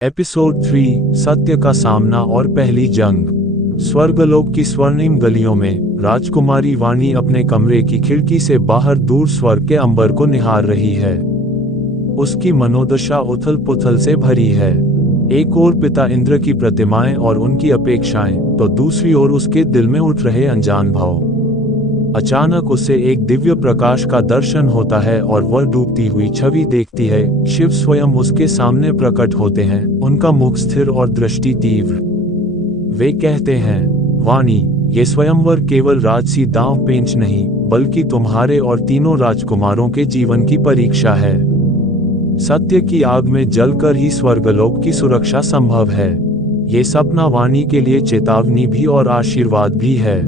Episode 3 सत्य का सामना और पहली जंग। स्वर्गलोक की स्वर्णिम गलियों में राजकुमारी वाणी अपने कमरे की खिड़की से बाहर दूर स्वर्ग के अंबर को निहार रही है। उसकी मनोदशा उथल पुथल से भरी है। एक ओर पिता इंद्र की प्रतिमाएं और उनकी अपेक्षाएं, तो दूसरी ओर उसके दिल में उठ रहे अनजान भाव। अचानक उसे एक दिव्य प्रकाश का दर्शन होता है और वह डूबती हुई छवि देखती है। शिव स्वयं उसके सामने प्रकट होते हैं, उनका मुख स्थिर और दृष्टि तीव्र। वे कहते हैं, वाणी, ये स्वयंवर केवल राजसी दांव पेंच नहीं, बल्कि तुम्हारे और तीनों राजकुमारों के जीवन की परीक्षा है। सत्य की आग में जलकर ही स्वर्गलोक की सुरक्षा संभव है। ये सपना वाणी के लिए चेतावनी भी और आशीर्वाद भी है।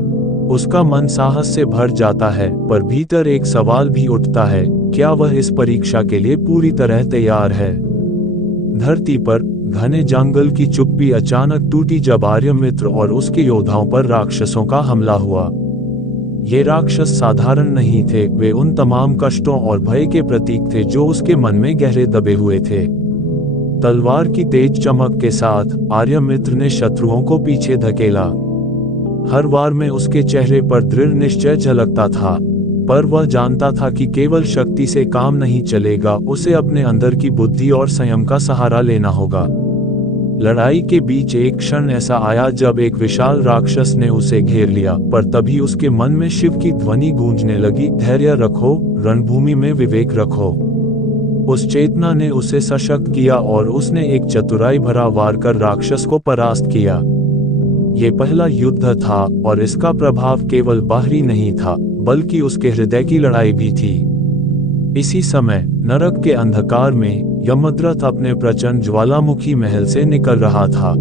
उसका मन साहस से भर जाता है, पर भीतर एक सवाल भी उठता है, क्या वह इस परीक्षा के लिए पूरी तरह तैयार है? धरती पर घने जंगल की चुप्पी अचानक टूटी जब आर्यमित्र और उसके योद्धाओं पर राक्षसों का हमला हुआ। ये राक्षस साधारण नहीं थे, वे उन तमाम कष्टों और भय के प्रतीक थे जो उसके मन में गहरे दबे हुए थे। तलवार की तेज चमक के साथ आर्यमित्र ने शत्रुओं को पीछे धकेला। हर वार में उसके चेहरे पर दृढ़ निश्चय झलकता था, पर वह जानता था कि केवल शक्ति से काम नहीं चलेगा, उसे अपने अंदर की बुद्धि और संयम का सहारा लेना होगा। लड़ाई के बीच एक क्षण ऐसा आया जब एक विशाल राक्षस ने उसे घेर लिया, पर तभी उसके मन में शिव की ध्वनि गूंजने लगी, धैर्य रखो, रणभूमि में विवेक रखो। उस चेतना ने उसे सशक्त किया और उसने एक चतुराई भरा वार कर राक्षस को परास्त किया। ये पहला युद्ध था और इसका प्रभाव केवल बाहरी नहीं था, बल्कि उसके हृदय की लड़ाई भी थी। इसी समय नरक के अंधकार में यमद्रथ अपने प्रचंड ज्वालामुखी महल से निकल रहा था।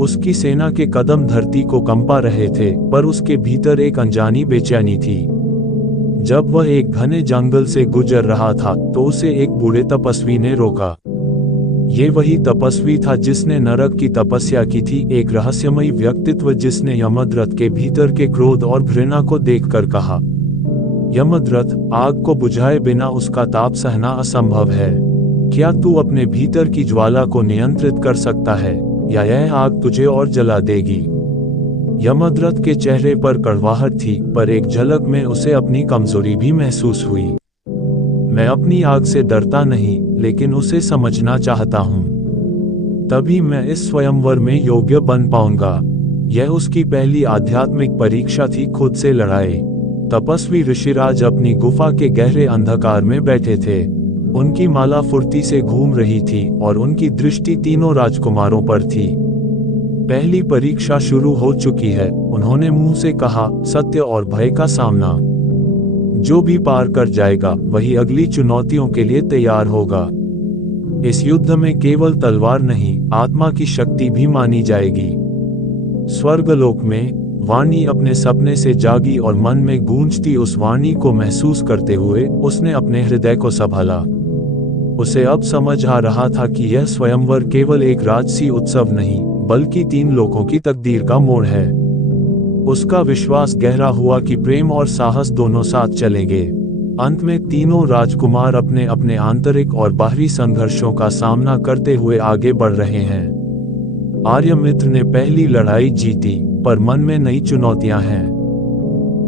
उसकी सेना के कदम धरती को कंपा रहे थे, पर उसके भीतर एक अनजानी बेचैनी थी। जब वह एक घने जंगल से गुजर रहा था, तो उसे एक बूढ़े तपस्वी ने रोका। ये वही तपस्वी था जिसने नरक की तपस्या की थी, एक रहस्यमयी व्यक्तित्व जिसने यमद्रथ के भीतर के क्रोध और घृणा को देखकर कहा, यमद्रथ, आग को बुझाए बिना उसका ताप सहना असंभव है। क्या तू अपने भीतर की ज्वाला को नियंत्रित कर सकता है, या यह आग तुझे और जला देगी? यमद्रथ के चेहरे पर कड़वाहट थी, पर एक झलक में उसे अपनी कमजोरी भी महसूस हुई। मैं अपनी आग से डरता नहीं, लेकिन उसे समझना चाहता हूँ। तभी मैं इस स्वयंवर में योग्य बन पाऊंगा। यह उसकी पहली आध्यात्मिक परीक्षा थी, खुद से लड़ाई। तपस्वी ऋषिराज अपनी गुफा के गहरे अंधकार में बैठे थे। उनकी माला फुर्ती से घूम रही थी और उनकी दृष्टि तीनों राजकुमारों पर थी। पहली परीक्षा शुरू हो चुकी है, उन्होंने मुंह से कहा, सत्य और भय का सामना। जो भी पार कर जाएगा वही अगली चुनौतियों के लिए तैयार होगा। इस युद्ध में केवल तलवार नहीं, आत्मा की शक्ति भी मानी जाएगी। स्वर्गलोक में वाणी अपने सपने से जागी और मन में गूंजती उस वाणी को महसूस करते हुए उसने अपने हृदय को संभाला। उसे अब समझ आ रहा था कि यह स्वयंवर केवल एक राजसी उत्सव नहीं, बल्कि तीन लोगों की तकदीर का मोड़ है। उसका विश्वास गहरा हुआ कि प्रेम और साहस दोनों साथ चलेंगे। अंत में तीनों राजकुमार अपने अपने आंतरिक और बाहरी संघर्षों का सामना करते हुए आगे बढ़ रहे हैं। आर्यमित्र ने पहली लड़ाई जीती, पर मन में नई चुनौतियां हैं।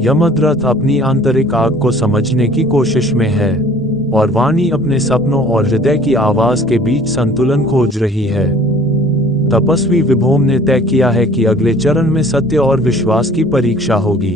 यमद्रथ अपनी आंतरिक आग को समझने की कोशिश में है, और वाणी अपने सपनों और हृदय की आवाज के बीच संतुलन खोज रही है। तपस्वी विभोम ने तय किया है कि अगले चरण में सत्य और विश्वास की परीक्षा होगी।